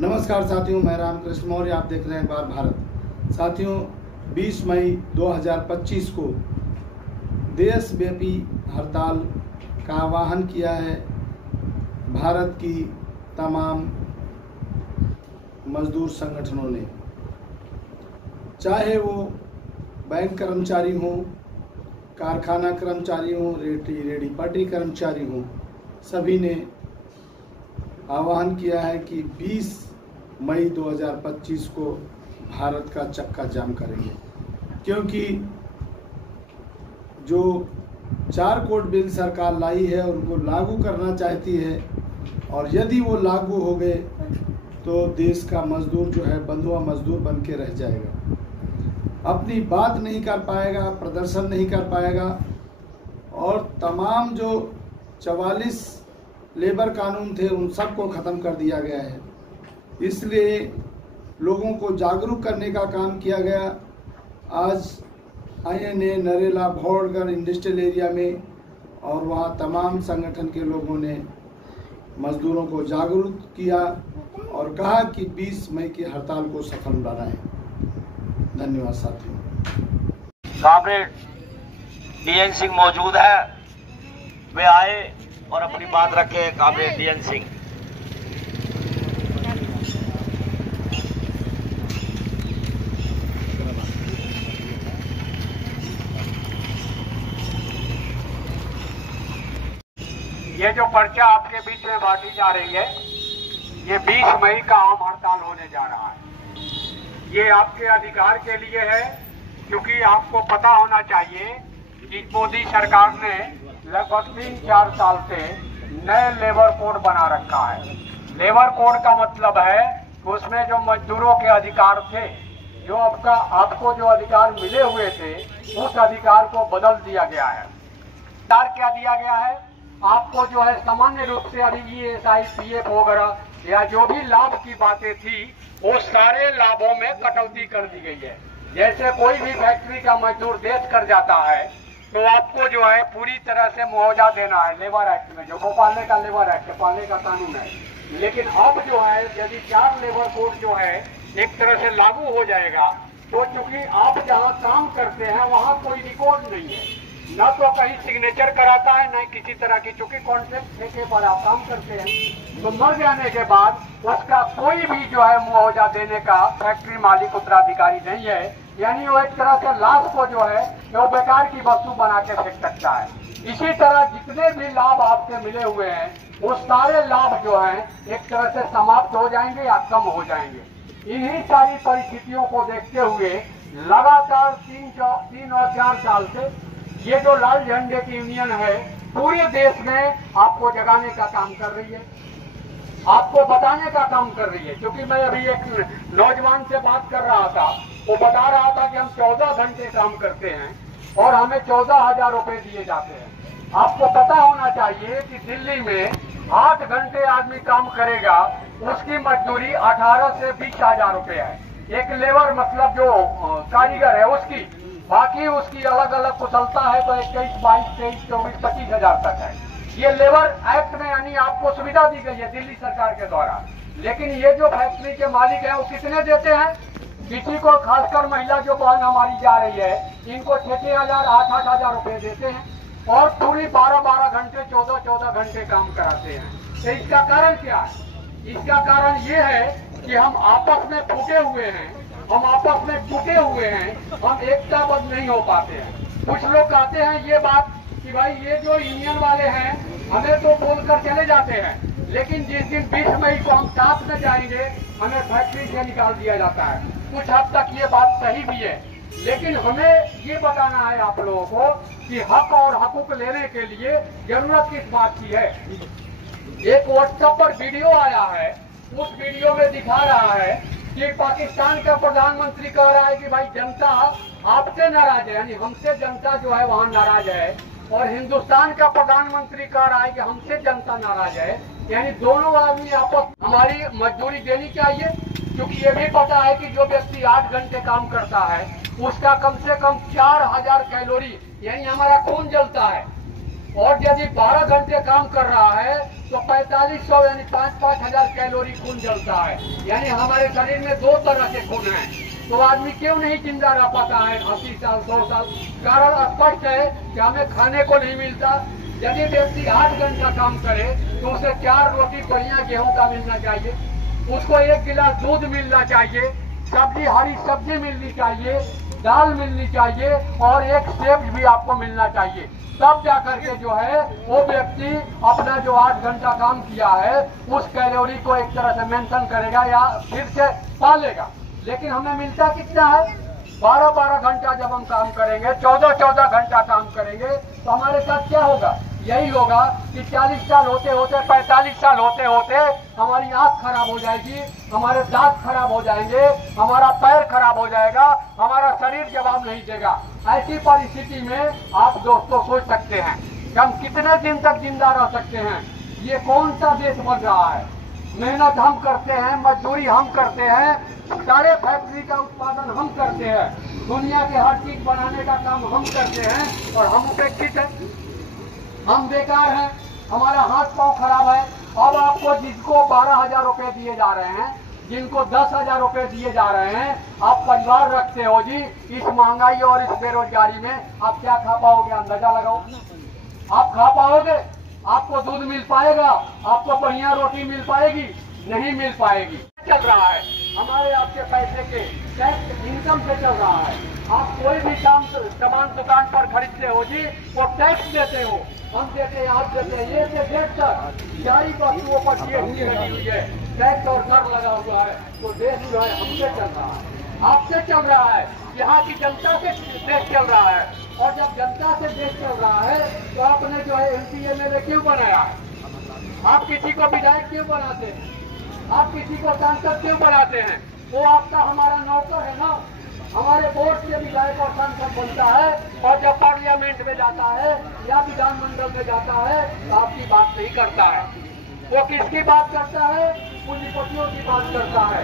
नमस्कार साथियों, मैं रामकृष्ण मौर्य, आप देख रहे हैं बार भारत। साथियों, 20 मई 2025 को देशव्यापी हड़ताल का आह्वान किया है भारत की तमाम मजदूर संगठनों ने। चाहे वो बैंक कर्मचारी हों, कारखाना कर्मचारी हों, रेडी पटरी कर्मचारी हों, सभी ने आह्वान किया है कि 20 मई 2025 को भारत का चक्का जाम करेंगे, क्योंकि जो 4 कोड बिल सरकार लाई है उनको लागू करना चाहती है, और यदि वो लागू हो गए तो देश का मजदूर जो है बंधुआ मजदूर बन के रह जाएगा, अपनी बात नहीं कर पाएगा, प्रदर्शन नहीं कर पाएगा। और तमाम जो 44 लेबर कानून थे उन सबको ख़त्म कर दिया गया है। इसलिए लोगों को जागरूक करने का काम किया गया। आज INA नरेला भौड़गढ़ इंडस्ट्रियल एरिया में और वहाँ तमाम संगठन के लोगों ने मजदूरों को जागरूक किया और कहा कि 20 मई की हड़ताल को सफल बनाएं। धन्यवाद साथियों। कामरेड DN सिंह मौजूद है, वे आए और अपनी बात रखे। Comrade DN Singh. ये जो पर्चा आपके बीच में बांटी जा रही है, ये 20 मई का आम हड़ताल होने जा रहा है। ये आपके अधिकार के लिए है, क्योंकि आपको पता होना चाहिए कि मोदी सरकार ने लगभग 3-4 साल से नए लेबर कोड बना रखा है। लेबर कोड का मतलब है कि उसमें जो मजदूरों के अधिकार थे, जो आपको जो अधिकार मिले हुए थे, उस अधिकार को बदल दिया गया है। अधिकार क्या दिया गया है? आपको जो है सामान्य रूप से अभी ESI PF वगैरह या जो भी लाभ की बातें थी, वो सारे लाभों में कटौती कर दी गई है। जैसे कोई भी फैक्ट्री का मजदूर देश कर जाता है तो आपको जो है पूरी तरह से मुआवजा देना है लेबर एक्ट में, जो भोपाल का लेबर एक्ट पालने का कानून है। लेकिन अब जो है यदि 4 लेबर कोड जो है एक तरह से लागू हो जाएगा, तो चूंकि आप जहाँ काम करते हैं वहाँ कोई रिकॉर्ड नहीं है, न तो कहीं सिग्नेचर कराता है, न किसी तरह की, चूंकि कॉन्ट्रैक्ट ठेके पर आप काम करते हैं, तो मर जाने के बाद उसका कोई भी जो है मुआवजा देने का फैक्ट्री मालिक उत्तराधिकारी नहीं है। यानी वो एक तरह से लाश को जो है वो बेकार की वस्तु बना के फेंक सकता है। इसी तरह जितने भी लाभ आपके मिले हुए हैं, वो सारे लाभ जो है एक तरह से समाप्त हो जाएंगे या कम हो जाएंगे। इन्हीं सारी परिस्थितियों को देखते हुए लगातार 3 और 4 साल से ये जो लाल झंडे की यूनियन है पूरे देश में आपको जगाने का काम कर रही है, आपको बताने का काम कर रही है। क्योंकि मैं अभी एक नौजवान से बात कर रहा था, वो बता रहा था कि हम 14 घंटे काम करते हैं और हमें 14,000 रुपए दिए जाते हैं। आपको पता होना चाहिए कि दिल्ली में 8 घंटे आदमी काम करेगा, उसकी मजदूरी 18 से 20,000 रुपए है। एक लेबर मतलब जो कारीगर है उसकी, बाकी उसकी अलग अलग कुशलता है तो 21, 22, 23, 24, 25,000 तक है। ये लेबर एक्ट में यानी आपको सुविधा दी गई है दिल्ली सरकार के द्वारा। लेकिन ये जो फैक्ट्री के मालिक हैं वो कितने देते हैं? किसी को, खासकर महिला जो बहन हमारी जा रही है, इनको 6,000, 8,000 रुपए देते हैं और पूरी 12-12 घंटे, 14-14 घंटे काम कराते हैं। तो इसका कारण क्या है? इसका कारण ये है कि हम आपस में फूटे हुए हैं, हम आपस में टूटे हुए हैं, हम एकताबद्ध नहीं हो पाते हैं। कुछ लोग कहते हैं ये बात कि भाई ये जो यूनियन वाले हैं हमें तो बोलकर चले जाते हैं, लेकिन जिस दिन 20 मई को हम साथ में जाएंगे हमें फैक्ट्री से निकाल दिया जाता है। कुछ हद तक ये बात सही भी है, लेकिन हमें ये बताना है आप लोगों को कि हक और हकूक लेने के लिए जरूरत किस बात की है। एक व्हाट्सएप पर वीडियो आया है, उस वीडियो में दिखा रहा है कि पाकिस्तान का प्रधानमंत्री कह रहा है कि भाई जनता आपसे नाराज है, यानी हमसे जनता जो है वहाँ नाराज है, और हिंदुस्तान का प्रधानमंत्री कह रहा है कि हमसे जनता नाराज है। यानी दोनों आदमी आपस हमारी मजदूरी देनी चाहिए, क्योंकि ये भी पता है कि जो व्यक्ति 8 घंटे काम करता है उसका कम से कम 4,000 कैलोरी यानी हमारा खून जलता है। और यदि 12 घंटे काम कर रहा है तो 4500 यानी 5-5 हजार कैलोरी खून जलता है। यानी हमारे शरीर में 2 तरह के खून हैं। तो आदमी क्यों नहीं जिंदा रह पाता है 80 साल 100 साल? कारण स्पष्ट है कि हमें खाने को नहीं मिलता। यदि व्यक्ति 8 घंटा काम करे तो उसे 4 रोटी बढ़िया गेहूं का मिलना चाहिए, उसको 1 गिलास दूध मिलना चाहिए, सब्जी हरी सब्जी मिलनी चाहिए, दाल मिलनी चाहिए और 1 सेब भी आपको मिलना चाहिए। तब जाकर के जो है वो व्यक्ति अपना जो 8 घंटा काम किया है उस कैलोरी को एक तरह से मेंटेन करेगा या फिर से पालेगा। लेकिन हमें मिलता कितना है? 12-12 घंटा जब हम काम करेंगे, 14-14 घंटा काम करेंगे तो हमारे साथ क्या होगा? यही होगा कि 40 साल होते होते 45 साल होते होते हमारी आंख खराब हो जाएगी, हमारे दांत खराब हो जाएंगे, हमारा पैर खराब हो जाएगा, हमारा शरीर जवाब नहीं देगा। ऐसी परिस्थिति में आप दोस्तों सोच सकते हैं कि हम कितने दिन तक जिंदा रह सकते हैं। ये कौन सा देश बन रहा है? मेहनत हम करते हैं, मजदूरी हम करते हैं, सारे फैक्ट्री का उत्पादन हम करते हैं, दुनिया के हर चीज बनाने का काम हम करते हैं और हम उपेक्षित हैं, हम बेकार हैं, हमारा हाथ पांव खराब है। अब आपको जिसको 12,000 रुपए दिए जा रहे हैं, जिनको 10,000 रुपए दिए जा रहे हैं, आप परिवार रखते हो जी, इस महंगाई और इस बेरोजगारी में आप क्या खा पाओगे? अंदाजा लगाओ। आप खा पाओगे? आपको दूध मिल पाएगा? आपको बढ़िया रोटी मिल पाएगी? नहीं मिल पाएगी। चल रहा है हमारे आपके पैसे के टैक्स इनकम से चल रहा है। आप कोई भी काम सामान दुकान पर खरीदते हो जी, वो टैक्स देते हो, हम देते हैं, आप देते हैं, ये से डेट तक सारी वस्तुओं पर जीएसटी लगी हुई है, टैक्स और कर लगा हुआ है। तो देश जो है हमसे चल रहा है, आपसे चल रहा है, यहाँ की जनता से देश चल रहा है। और जब जनता से देश चल रहा है तो आपने जो है MP MLA क्यों बनाया है? आप किसी को विधायक क्यों बनाते हैं? आप किसी को सांसद क्यों बनाते हैं? वो आपका हमारा नौकर है ना। हमारे वोट से विधायक और सांसद बनता है और जब पार्लियामेंट में जाता है या विधानमंडल में जाता है तो आपकी बात नहीं करता है। वो किसकी बात करता है? पूंजीपतियों की बात करता है,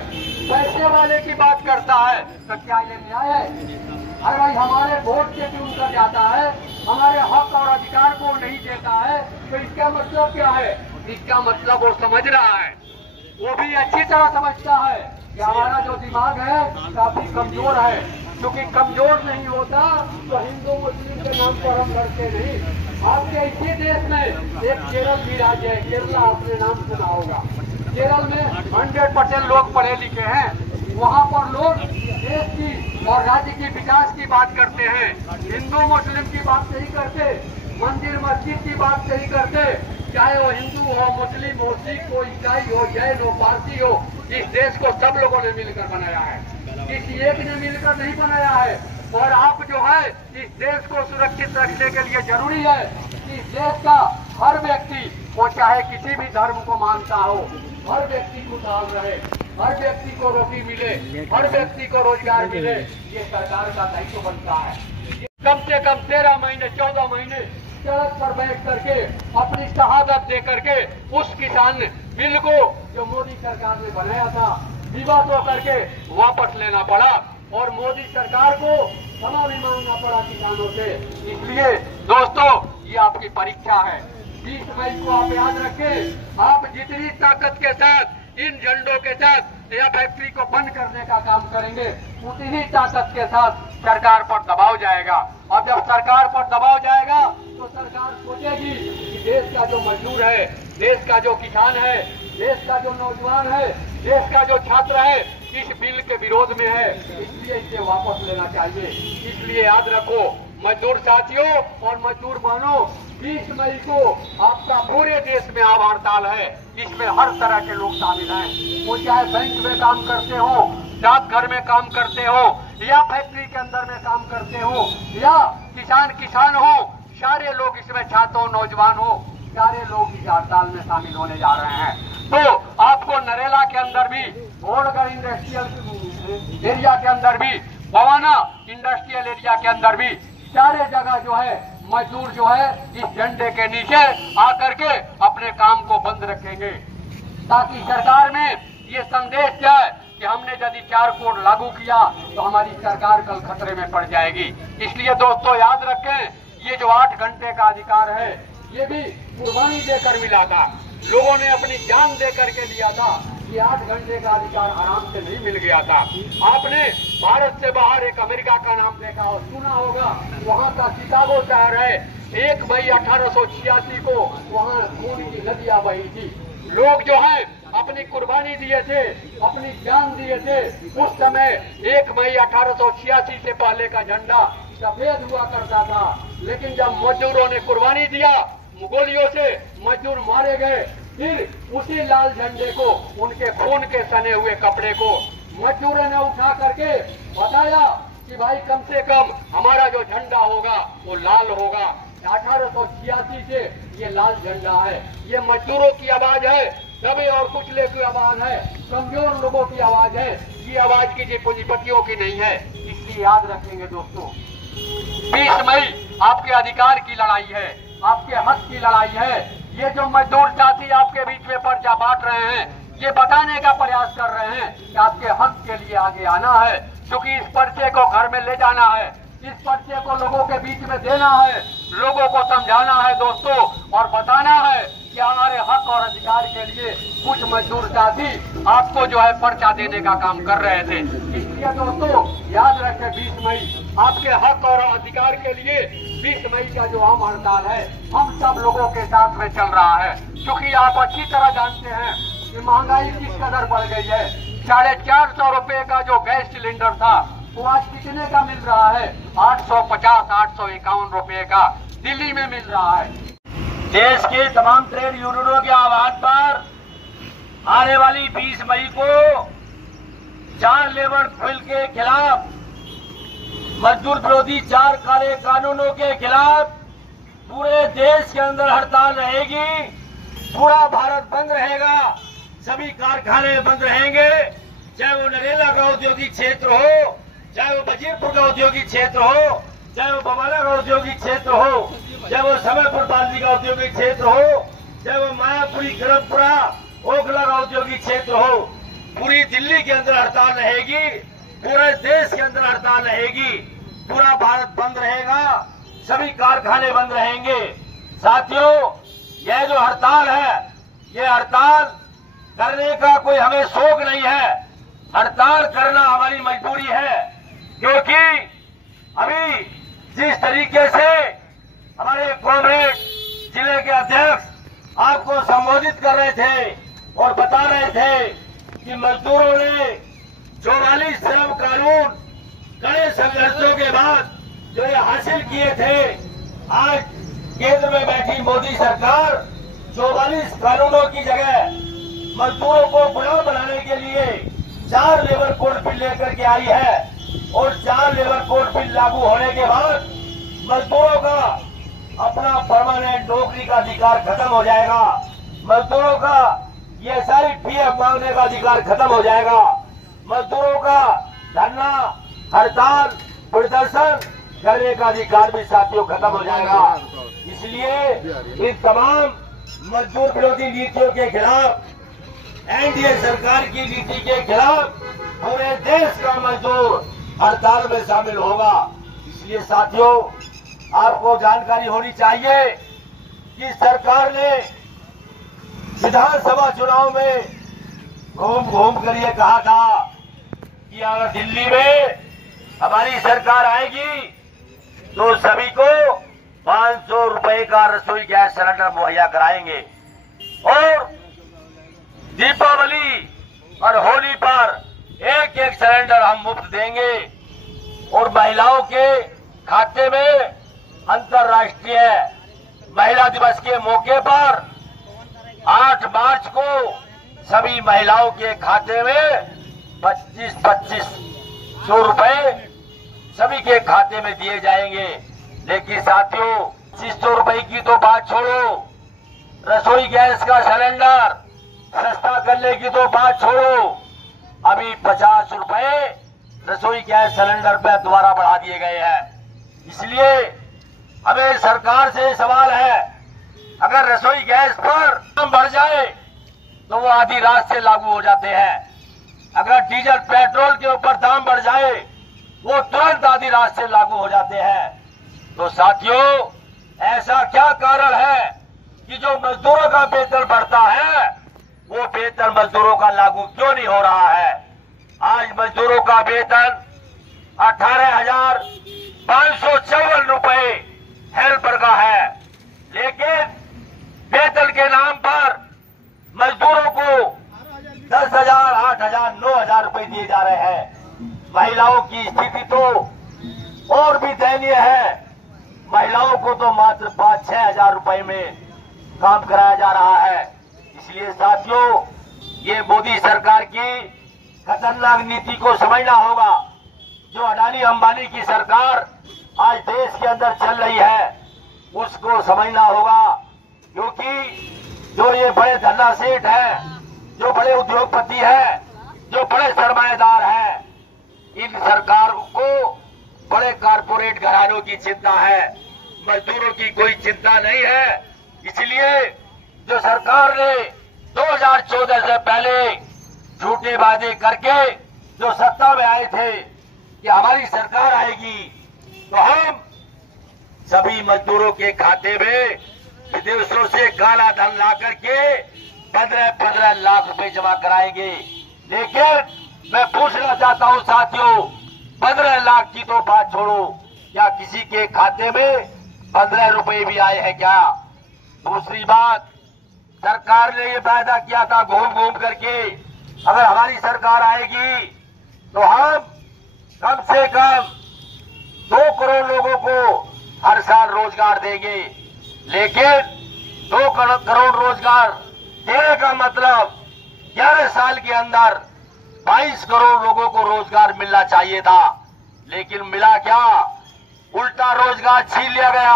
पैसे वाले की बात करता है। तो क्या ये न्याय है? अरे भाई, हमारे वोट से चुन कर जाता है, हमारे हक और अधिकार को नहीं देता है, तो इसका मतलब क्या है? इसका मतलब वो समझ रहा है, वो भी अच्छी तरह समझता है कि हमारा जो दिमाग है काफी कमजोर है। क्योंकि कमजोर नहीं होता तो हिंदू मुस्लिम के नाम पर हम लड़ते नहीं। आपके इसी देश में एक केरल भी राज्य है, केरला, आपने नाम सुना होगा। केरल में 100% लोग पढ़े लिखे हैं। वहाँ पर लोग देश की और राज्य की विकास की बात करते हैं, हिंदू मुस्लिम की बात नहीं करते, मंदिर मस्जिद की बात नहीं करते। चाहे वो हिंदू हो, मुस्लिम हो, सिख हो, ईसाई हो, जैन हो, पारसी हो, इस देश को सब लोगों ने मिलकर बनाया है, किसी एक ने मिलकर नहीं बनाया है। और आप जो है इस देश को सुरक्षित रखने के लिए जरूरी है कि इस देश का हर व्यक्ति, वो चाहे किसी भी धर्म को मानता हो, हर व्यक्ति खुशहाल रहे, हर व्यक्ति को रोटी मिले, हर व्यक्ति को रोजगार मिले। ये सरकार का दायित्व बनता है। कम से कम 13 महीने 14 महीने सड़क पर बैठ करके अपनी शहादत दे करके उस किसान बिल को जो मोदी सरकार ने बनाया था विवाद होकर के वापस लेना पड़ा और मोदी सरकार को क्षमा भी मांगना पड़ा किसानों से। इसलिए दोस्तों, ये आपकी परीक्षा है। 20 मई को आप याद रखें, आप जितनी ताकत के साथ इन झंडों के साथ या फैक्ट्री को बंद करने का काम करेंगे, उतनी ताकत के साथ सरकार पर दबाव जाएगा। और जब सरकार पर दबाव जाएगा तो सरकार सोचेगी कि देश का जो मजदूर है, देश का जो किसान है, देश का जो नौजवान है, देश का जो छात्र है, इस बिल के विरोध में है, इसलिए इसे वापस लेना चाहिए। इसलिए याद रखो मजदूर साथियों और मजदूर बहनों, 20 मई को आपका पूरे देश में आम हड़ताल है। इसमें हर तरह के लोग शामिल हैं, वो चाहे बैंक में काम करते हो, डाकघर में काम करते हो, या फैक्ट्री के अंदर में काम करते हो, या किसान हो, सारे लोग इसमें छात्र हो, नौजवान हो, सारे लोग इस हड़ताल में शामिल होने जा रहे हैं। तो आपको नरेला के अंदर भी, घोड़गढ़ इंडस्ट्रियल एरिया के अंदर भी, भवाना इंडस्ट्रियल एरिया के अंदर भी, सारे जगह जो है मजदूर जो है इस झंडे के नीचे आकर के अपने काम को बंद रखेंगे, ताकि सरकार में ये संदेश जाए कि हमने यदि 4 कोड लागू किया तो हमारी सरकार कल खतरे में पड़ जाएगी। इसलिए दोस्तों याद रखें, ये जो 8 घंटे का अधिकार है, ये भी कुर्बानी देकर मिला था। लोगों ने अपनी जान दे करके लिया था। ये 8 घंटे का अधिकार आराम से नहीं मिल गया था। आपने भारत से बाहर एक अमेरिका का नाम देखा और सुना होगा, वहाँ का शिकागो शहर है। 1 मई 1886 को वहाँ खून की नदियां बही थी। लोग जो हैं अपनी कुर्बानी दिए थे, अपनी जान दिए थे। उस समय 1 मई 1886 से पहले का झंडा सफेद हुआ करता था, लेकिन जब मजदूरों ने कुर्बानी दिया, गोलियों से मजदूर मारे गए, फिर उसी लाल झंडे को, उनके खून के सने हुए कपड़े को मजदूरों ने उठा करके बताया कि भाई कम से कम हमारा जो झंडा होगा वो लाल होगा। 1886 से ये लाल झंडा है। ये मजदूरों की आवाज है, दबे और कुचले की आवाज है, कमजोर लोगों की आवाज है। ये आवाज किसी पूंजीपतियों की नहीं है। इसलिए याद रखेंगे दोस्तों, 20 मई आपके अधिकार की लड़ाई है, आपके हक की लड़ाई है। ये जो मजदूर साथी आपके बीच में पर्चा बांट रहे हैं, ये बताने का प्रयास कर रहे हैं कि आपके हक के लिए आगे आना है, क्योंकि इस पर्चे को घर में ले जाना है, इस पर्चे को लोगों के बीच में देना है, लोगों को समझाना है दोस्तों, और बताना है कि हमारे हक और अधिकार के लिए कुछ मजदूर साथी आपको जो है पर्चा देने का काम कर रहे थे। इसलिए दोस्तों याद रखें, 20 मई आपके हक और अधिकार के लिए 20 मई का जो आम हड़ताल है, हम सब लोगों के साथ में चल रहा है। क्योंकि आप अच्छी तरह जानते हैं कि महंगाई किस कदर बढ़ गई है। 450 रुपए का जो गैस सिलेंडर था वो आज कितने का मिल रहा है? 850, 851 रुपए का दिल्ली में मिल रहा है। देश के तमाम ट्रेड यूनियनों के आह्वान पर आने वाली 20 मई को 4 लेबर बिल के खिलाफ, मजदूर विरोधी 4 काले कानूनों के खिलाफ पूरे देश के अंदर हड़ताल रहेगी। पूरा भारत बंद रहेगा, सभी कारखाने बंद रहेंगे, चाहे वो नरेला का औद्योगिक क्षेत्र हो, चाहे वो वजीरपुर का औद्योगिक क्षेत्र हो, चाहे वो बवाला का औद्योगिक क्षेत्र हो, चाहे वो समयपुर बाल्दी का औद्योगिक क्षेत्र हो, चाहे वो मायापुरी, गरमपुरा, ओखला का औद्योगिक क्षेत्र हो। पूरी दिल्ली के अंदर हड़ताल रहेगी, पूरे देश के अंदर हड़ताल रहेगी, पूरा भारत बंद रहेगा, सभी कारखाने बंद रहेंगे। साथियों, यह जो हड़ताल है, ये हड़ताल करने का कोई हमें शौक नहीं है, हड़ताल करना हमारी मजबूरी है। क्योंकि अभी जिस तरीके से हमारे कॉमरेड जिले के अध्यक्ष आपको संबोधित कर रहे थे और बता रहे थे कि मजदूरों ने 44 श्रम कानून कड़े संघर्षों के बाद जो ये हासिल किए थे, आज केंद्र में बैठी मोदी सरकार 44 कानूनों की जगह मजदूरों को गुलाम बनाने के लिए 4 लेबर कोड बिल लेकर के आई है। और 4 लेबर कोड बिल लागू होने के बाद मजदूरों का अपना परमानेंट नौकरी का अधिकार खत्म हो जाएगा, मजदूरों का ये सारी पीएफ मांगने का अधिकार खत्म हो जाएगा, मजदूरों का धरना, हड़ताल, प्रदर्शन करने का अधिकार भी साथियों खत्म हो जाएगा। इसलिए इन तमाम मजदूर विरोधी नीतियों के खिलाफ, एनडीए सरकार की नीति के खिलाफ पूरे देश का मजदूर हड़ताल में शामिल होगा। इसलिए साथियों, आपको जानकारी होनी चाहिए कि सरकार ने विधानसभा चुनाव में घूम घूम कर ये कहा था कि अगर दिल्ली में हमारी सरकार आएगी तो सभी को 500 रुपए का रसोई गैस सिलेंडर मुहैया कराएंगे और दीपावली और होली पर एक एक सिलेंडर हम मुफ्त देंगे। और महिलाओं के खाते में अंतर्राष्ट्रीय महिला दिवस के मौके पर 8 मार्च को सभी महिलाओं के खाते में 25-25 रुपए सभी के खाते में दिए जाएंगे। लेकिन साथियों, 25 रुपए की तो बात छोड़ो, रसोई गैस का सिलेंडर सस्ता करने की तो बात छोड़ो, अभी 50 रुपए रसोई गैस सिलेंडर पे दोबारा बढ़ा दिए गए हैं। इसलिए हमें सरकार से सवाल है, अगर रसोई गैस पर दाम बढ़ जाए तो वो आधी रात से लागू हो जाते हैं, अगर डीजल पेट्रोल के ऊपर दाम बढ़ जाए वो तुरंत आधी रात से लागू हो जाते हैं। तो साथियों, ऐसा क्या कारण है कि जो मजदूरों का वेतन बढ़ता है वो वेतन मजदूरों का लागू क्यों नहीं हो रहा है। आज मजदूरों का वेतन 18,554 रुपए हेल्पर का है, लेकिन वेतन के नाम पर मजदूरों को 10,000, 8,000, 9,000 रुपए दिए जा रहे हैं। महिलाओं की स्थिति तो और भी दयनीय है। महिलाओं को तो मात्र 5-6 हजार रुपए में काम कराया जा रहा है। इसलिए साथियों, ये मोदी सरकार की खतरनाक नीति को समझना होगा। जो अडानी अंबानी की सरकार आज देश के अंदर चल रही है उसको समझना होगा, क्योंकि जो ये बड़े धन्ना सेठ है, जो बड़े उद्योगपति है, जो बड़े सरमाएदार है, इन सरकार को बड़े कारपोरेट घरानों की चिंता है, मजदूरों की कोई चिंता नहीं है। इसलिए जो सरकार ने 2014 से पहले झूठे वादे करके जो सत्ता में आए थे कि हमारी सरकार आएगी तो हम सभी मजदूरों के खाते में विदेशों से काला धन ला करके 15-15 लाख रुपए जमा कराएंगे। लेकिन मैं पूछना चाहता हूं साथियों, 15 लाख की तो बात छोड़ो, क्या किसी के खाते में 15 रुपए भी आए हैं क्या? दूसरी बात, सरकार ने ये वादा किया था घूम घूम करके अगर हमारी सरकार आएगी तो हम कम से कम 2 करोड़ लोगों को हर साल रोजगार देंगे। लेकिन 2 करोड़ रोजगार देने का मतलब 11 साल के अंदर 22 करोड़ लोगों को रोजगार मिलना चाहिए था। लेकिन मिला क्या? उल्टा रोजगार छीन लिया गया।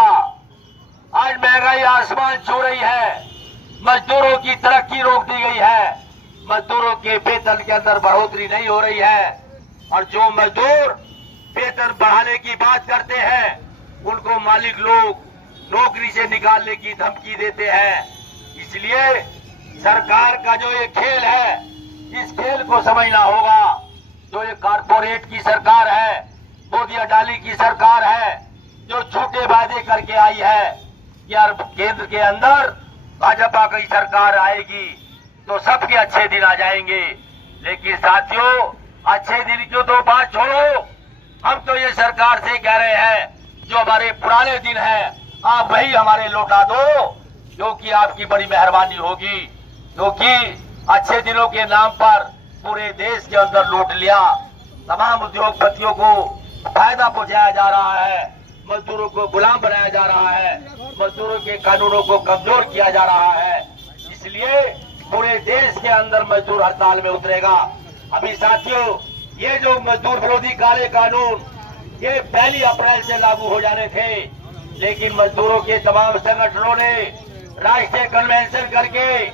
आज महंगाई आसमान छू रही है, मजदूरों की तरक्की रोक दी गई है, मजदूरों के वेतन के अंदर बढ़ोतरी नहीं हो रही है, और जो मजदूर वेतन बढ़ाने की बात करते हैं उनको मालिक लोग नौकरी से निकालने की धमकी देते हैं। इसलिए सरकार का जो ये खेल है, इस खेल को समझना होगा। जो ये कारपोरेट की सरकार है, मोदी अडानी की सरकार है, जो झूठे वादे करके आई है कि यार केंद्र के अंदर भाजपा की सरकार आएगी तो सबके अच्छे दिन आ जाएंगे। लेकिन साथियों, अच्छे दिन की तो बात छोड़ो, हम तो ये सरकार से कह रहे हैं जो हमारे पुराने दिन हैं आप वही हमारे लौटा दो, जो कि आपकी बड़ी मेहरबानी होगी। क्योंकि अच्छे दिनों के नाम पर पूरे देश के अंदर लूट लिया, तमाम उद्योगपतियों को फायदा पहुंचाया जा रहा है, मजदूरों को गुलाम बनाया जा रहा है, मजदूरों के कानूनों को कमजोर किया जा रहा है। इसलिए पूरे देश के अंदर मजदूर हड़ताल में उतरेगा। अभी साथियों, ये जो मजदूर विरोधी काले कानून ये 1 अप्रैल से लागू हो जाने थे, लेकिन मजदूरों के तमाम संगठनों ने राष्ट्रीय कन्वेंशन करके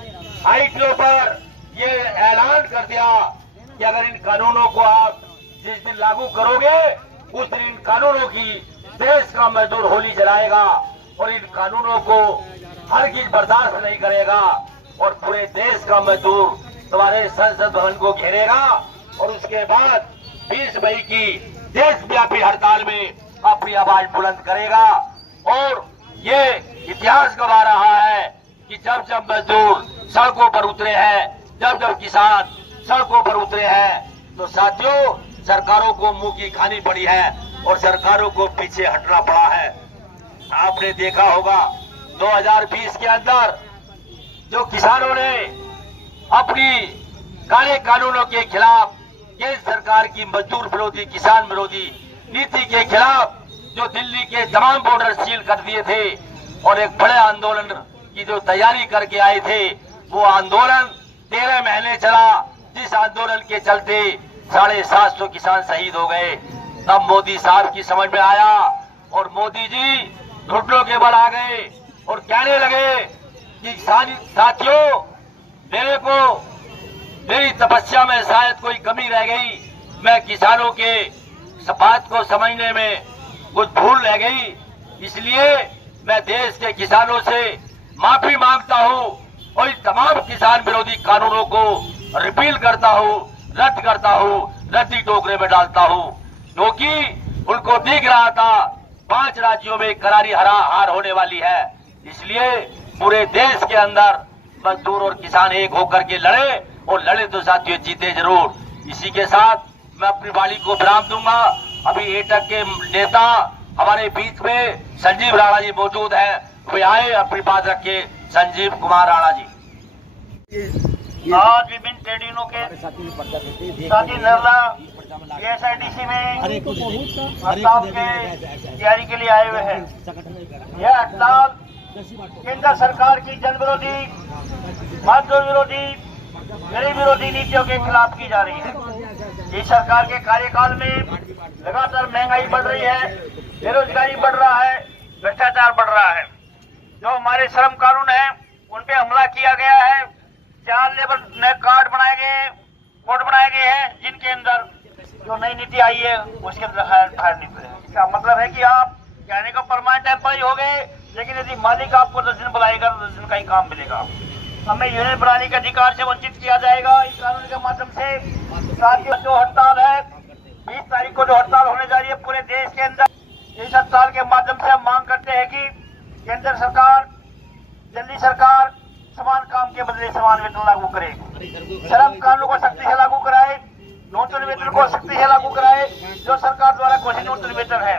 आईटीओ पर ये ऐलान कर दिया कि अगर इन कानूनों को आप जिस दिन लागू करोगे उस दिन इन कानूनों की देश का मजदूर होली जलाएगा और इन कानूनों को हरगिज बर्दाश्त नहीं करेगा और पूरे देश का मजदूर तुम्हारे संसद भवन को घेरेगा और उसके बाद 20 मई की देशव्यापी हड़ताल में अपनी आवाज बुलंद करेगा। और ये इतिहास गवा रहा है कि जब जब मजदूर सड़कों पर उतरे हैं, जब जब किसान सड़कों पर उतरे हैं, तो साथियों सरकारों को मुंह की खानी पड़ी है और सरकारों को पीछे हटना पड़ा है। आपने देखा होगा 2020 के अंदर जो किसानों ने अपनी काले कानूनों के खिलाफ केंद्र सरकार की मजदूर विरोधी किसान विरोधी नीति के खिलाफ जो दिल्ली के तमाम बॉर्डर सील कर दिए थे और एक बड़े आंदोलन की जो तैयारी करके आए थे, वो आंदोलन 13 महीने चला, जिस आंदोलन के चलते 750 किसान शहीद हो गए। तब मोदी साहब की समझ में आया और मोदी जी घुटनों के बल आ गए और कहने लगे कि साथियों, मेरी तपस्या में शायद कोई कमी रह गई, मैं किसानों के बात को समझने में कुछ भूल रह गई, इसलिए मैं देश के किसानों से माफी मांगता हूं और इन तमाम किसान विरोधी कानूनों को रिपील करता हूं, रद्द करता हूं, रद्दी टोकरे में डालता हूं। क्योंकि उनको दिख रहा था 5 राज्यों में करारी हार होने वाली है। इसलिए पूरे देश के अंदर मजदूर और किसान एक होकर के लड़े, और लड़े तो साथियों जीते जरूर। इसी के साथ मैं अपनी वाणी को विराम दूंगा। अभी एटक के नेता हमारे बीच में संजीव राणा जी मौजूद हैं, वे आए अपनी बात रखे। संजीव कुमार राणा जी। आज विभिन्न ट्रेड यूनियनों के साथी नरला एसआईडीसी में हड़ताल के तैयारी के लिए आए हुए हैं। यह हड़ताल केंद्र सरकार की जन विरोधी, मजदूर विरोधी, गरीब विरोधी नीतियों के खिलाफ की जा रही है। इस सरकार के कार्यकाल में लगातार महंगाई बढ़ रही है, बेरोजगारी बढ़ रहा है, भ्रष्टाचार बढ़ रहा है। जो हमारे श्रम कानून है उन पे हमला किया गया है। 4 लेबर नए कार्ड बनाए गए, कोड बनाए गए हैं, जिनके अंदर जो नई नीति आई है उसके अंदर हायर नीति है। इसका मतलब है कि आप कहने का परमानेंट एम्प्लॉय हो गए, लेकिन यदि मालिक आपको 10 दिन बुलाएगा तो 10 दिन का ही काम मिलेगा। हमें यूनियन बनाने के अधिकार से वंचित किया जाएगा इस कानून के माध्यम से। साथ ही जो हड़ताल है 20 तारीख को जो हड़ताल होने जा रही है पूरे देश के अंदर, इस हड़ताल के माध्यम से हम मांग करते हैं कि केंद्र सरकार, दिल्ली सरकार समान काम के बदले समान वेतन लागू करे, श्रम कानून को सख्ती से लागू कराए, न्यूनतम वेतन को सख्ती से लागू कराए जो सरकार द्वारा घोषित न्यूनतम वेतन है।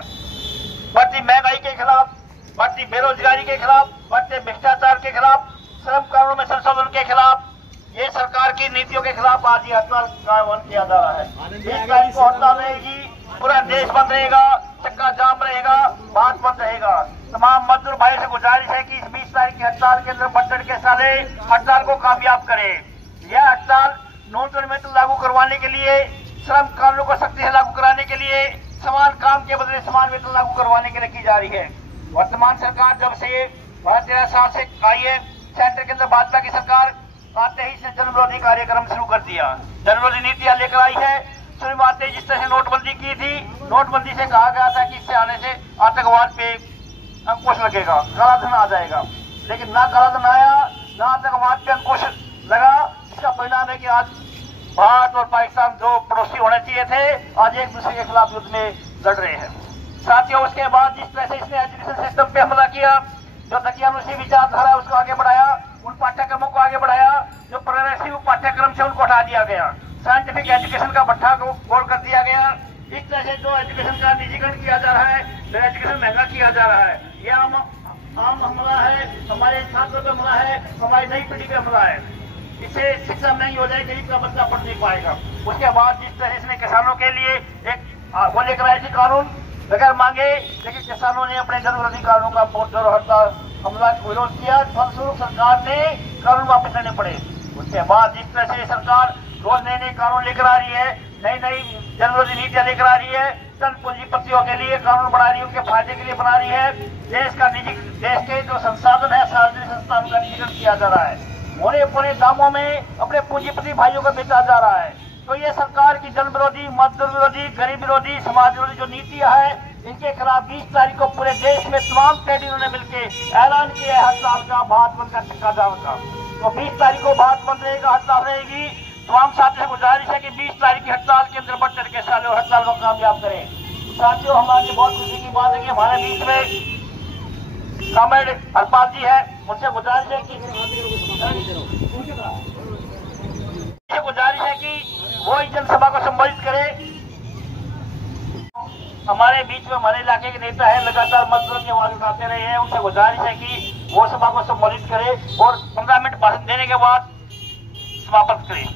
बढ़ती महंगाई के खिलाफ, बढ़ती बेरोजगारी के खिलाफ, बढ़ते भ्रष्टाचार के खिलाफ, श्रम कानून में संशोधन के खिलाफ, ये सरकार की नीतियों के खिलाफ आज ये हड़ताल का आह्वान किया जा रहा है। 20 तारीख को हड़ताल रहेगी, पूरा देश बंद रहेगा, चक्का जाम रहेगा, बात बंद रहेगा। तमाम मजदूर भाई से गुजारिश है कि इस 20 तारीख की हड़ताल के अंदर बढ़ के साले हड़ताल को कामयाब करें। यह हड़ताल न्यूनतम वेतन लागू करवाने के लिए, श्रम कानून को सख्ती से लागू कराने के लिए, समान काम के बदले समान वेतन लागू करवाने के लिए की जा रही है। वर्तमान सरकार जब से 12-13 साल से आई है, सेंटर के अंदर भाजपा की सरकार आते ही से जन विरोधी कार्यक्रम शुरू कर दिया, जन विरोधी नीतियां लेकर आई है। शुरुआत में जिस तरह से नोटबंदी की थी, नोटबंदी से कहा गया था कि इससे आने से आतंकवाद पे अंकुश लगेगा, कालाधन आ जाएगा, लेकिन ना कालाधन आया, ना आतंकवाद पे अंकुश लगा। इसका परिणाम है कि आज भारत और पाकिस्तान जो पड़ोसी होने चाहिए थे, आज एक दूसरे के खिलाफ युद्ध में लड़ रहे हैं। साथियों, उसके बाद जिस तरह से इसने एजुकेशन सिस्टम पे हमला किया, जो दकियानुसी विचारधारा है उसको आगे बढ़ाया, उन पाठ्यक्रमों को आगे बढ़ाया, जो प्रोग्रेसिव पाठ्यक्रम से उनको हटा दिया गया, साइंटिफिक एजुकेशन का भट्ठा को गोल कर दिया गया। इस तरह से जो एजुकेशन का निजीकरण किया जा रहा है, जो एजुकेशन महंगा किया जा रहा है, यह आम हमला है, हमारे छात्रों पे हमला है, हमारी नई पीढ़ी पे हमला है। इससे शिक्षा महंगी हो जाएगी, गरीब का बच्चा पढ़ नहीं पाएगा। उसके बाद जिस तरह इसने किसानों के लिए एक वो लेकर आए थे कानून बगैर मांगे, लेकिन किसानों ने अपने जन विरोधी कानून का बहुत जोर हड़ताल हमला विरोध किया, फलस्वरूप सरकार ने कानून वापस लेने पड़े। उसके बाद जिस तरह से सरकार रोज नए नए कानून लेकर आ रही है, नई नई जन विरोधी नीतियां लेकर आ रही है, चंद पूंजीपतियों के लिए कानून बना रही है, उनके फायदे के लिए बना रही है। देश के जो संसाधन है, सार्वजनिक संस्थानों का निजीकरण किया जा रहा है, पूरे दामों में अपने पूंजीपति भाइयों को बेचा जा रहा है। तो ये सरकार की जन विरोधी, मजदूर विरोधी, गरीब विरोधी, समाज विरोधी जो नीतियां है, इनके खिलाफ 20 तारीख को पूरे देश में तमाम ट्रेड यूनियन ने मिलकर ऐलान किया है हड़ताल का, भारत बंद का, चक्का जाम का। तो 20 तारीख को भारत बंद रहेगा, हड़ताल रहेगी। तमाम साथियों से गुजारिश है कि 20 तारीख की हड़ताल के अंदर बढ़ चढ़ के साले और हड़ताल को कामयाब करें। साथियों, हमारी बहुत खुशी की बात है कि हमारे बीच में कॉमरेड हरपाल जी है, उनसे गुजारिश है कि वो इस जनसभा को संबोधित करे। हमारे बीच में हमारे इलाके के नेता है, लगातार मजदूरों की आवाज उठाते रहे हैं, उनसे गुजारिश है कि वो सभा को संबोधित करे और 15 मिनट भाषण देने के बाद समाप्त करें।